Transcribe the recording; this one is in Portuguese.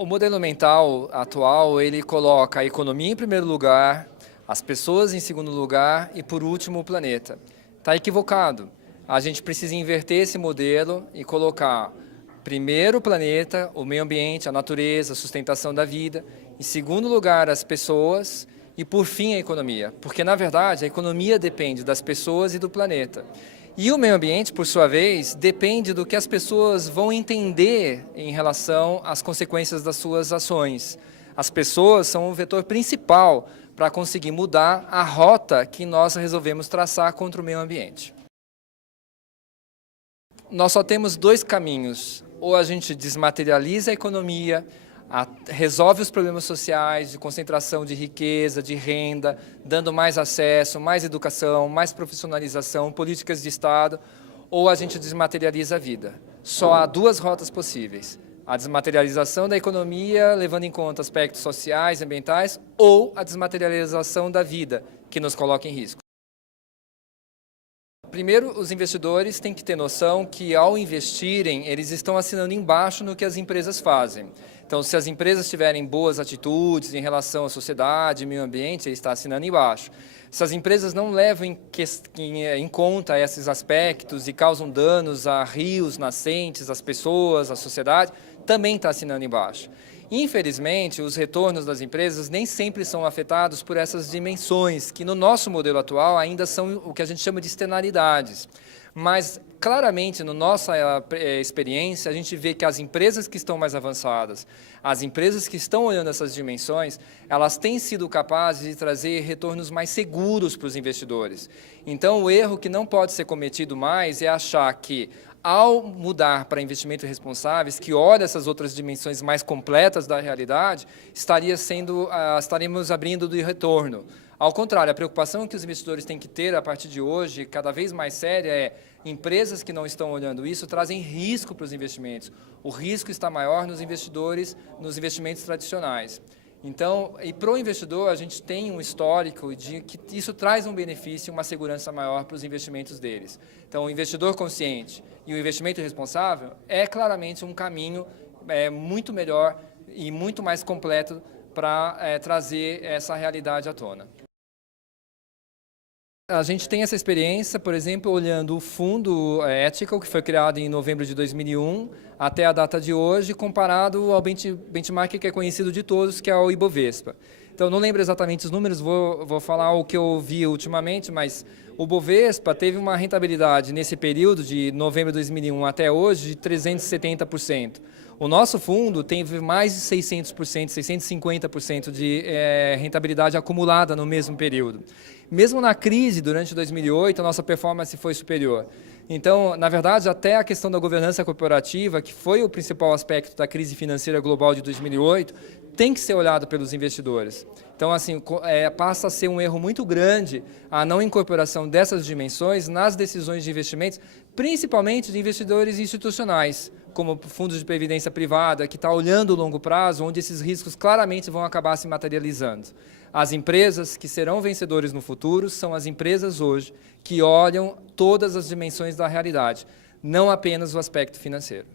O modelo mental atual, ele coloca a economia em primeiro lugar, as pessoas em segundo lugar e, por último, o planeta. Está equivocado. A gente precisa inverter esse modelo e colocar primeiro o planeta, o meio ambiente, a natureza, a sustentação da vida, em segundo lugar as pessoas e, por fim, a economia. Porque, na verdade, a economia depende das pessoas e do planeta. E o meio ambiente, por sua vez, depende do que as pessoas vão entender em relação às consequências das suas ações. As pessoas são o vetor principal para conseguir mudar a rota que nós resolvemos traçar contra o meio ambiente. Nós só temos dois caminhos: ou a gente desmaterializa a economia, resolve os problemas sociais de concentração de riqueza, de renda, dando mais acesso, mais educação, mais profissionalização, políticas de Estado, ou a gente desmaterializa a vida. Só há duas rotas possíveis: a desmaterialização da economia, levando em conta aspectos sociais e ambientais, ou a desmaterialização da vida, que nos coloca em risco. Primeiro, os investidores têm que ter noção que, ao investirem, eles estão assinando embaixo no que as empresas fazem. Então, se as empresas tiverem boas atitudes em relação à sociedade, meio ambiente, ele está assinando embaixo. Se as empresas não levam em conta esses aspectos e causam danos a rios, nascentes, às pessoas, à sociedade, também está assinando embaixo. Infelizmente, os retornos das empresas nem sempre são afetados por essas dimensões, que no nosso modelo atual ainda são o que a gente chama de externalidades. Mas, claramente, na nossa experiência, a gente vê que as empresas que estão mais avançadas, as empresas que estão olhando essas dimensões, elas têm sido capazes de trazer retornos mais seguros para os investidores. Então, o erro que não pode ser cometido mais é achar que, ao mudar para investimentos responsáveis, que olha essas outras dimensões mais completas da realidade, estaremos abrindo do retorno. Ao contrário, a preocupação que os investidores têm que ter a partir de hoje, cada vez mais séria, é: empresas que não estão olhando isso trazem risco para os investimentos. O risco está maior nos investimentos tradicionais. Então, e para o investidor, a gente tem um histórico de que isso traz um benefício, uma segurança maior para os investimentos deles. Então, o investidor consciente e o investimento responsável é claramente um caminho muito melhor e muito mais completo para trazer essa realidade à tona. A gente tem essa experiência, por exemplo, olhando o fundo Ethical, que foi criado em novembro de 2001, até a data de hoje, comparado ao benchmark que é conhecido de todos, que é o Ibovespa. Então, não lembro exatamente os números, vou falar o que eu vi ultimamente, mas o Bovespa teve uma rentabilidade nesse período, de novembro de 2001 até hoje, de 370%. O nosso fundo teve mais de 600%, 650% de rentabilidade acumulada no mesmo período. Mesmo na crise, durante 2008, a nossa performance foi superior. Então, na verdade, até a questão da governança corporativa, que foi o principal aspecto da crise financeira global de 2008, tem que ser olhado pelos investidores. Então, assim, passa a ser um erro muito grande a não incorporação dessas dimensões nas decisões de investimentos, principalmente de investidores institucionais, como fundos de previdência privada, que está olhando o longo prazo, onde esses riscos claramente vão acabar se materializando. As empresas que serão vencedores no futuro são as empresas hoje que olham todas as dimensões da realidade, não apenas o aspecto financeiro.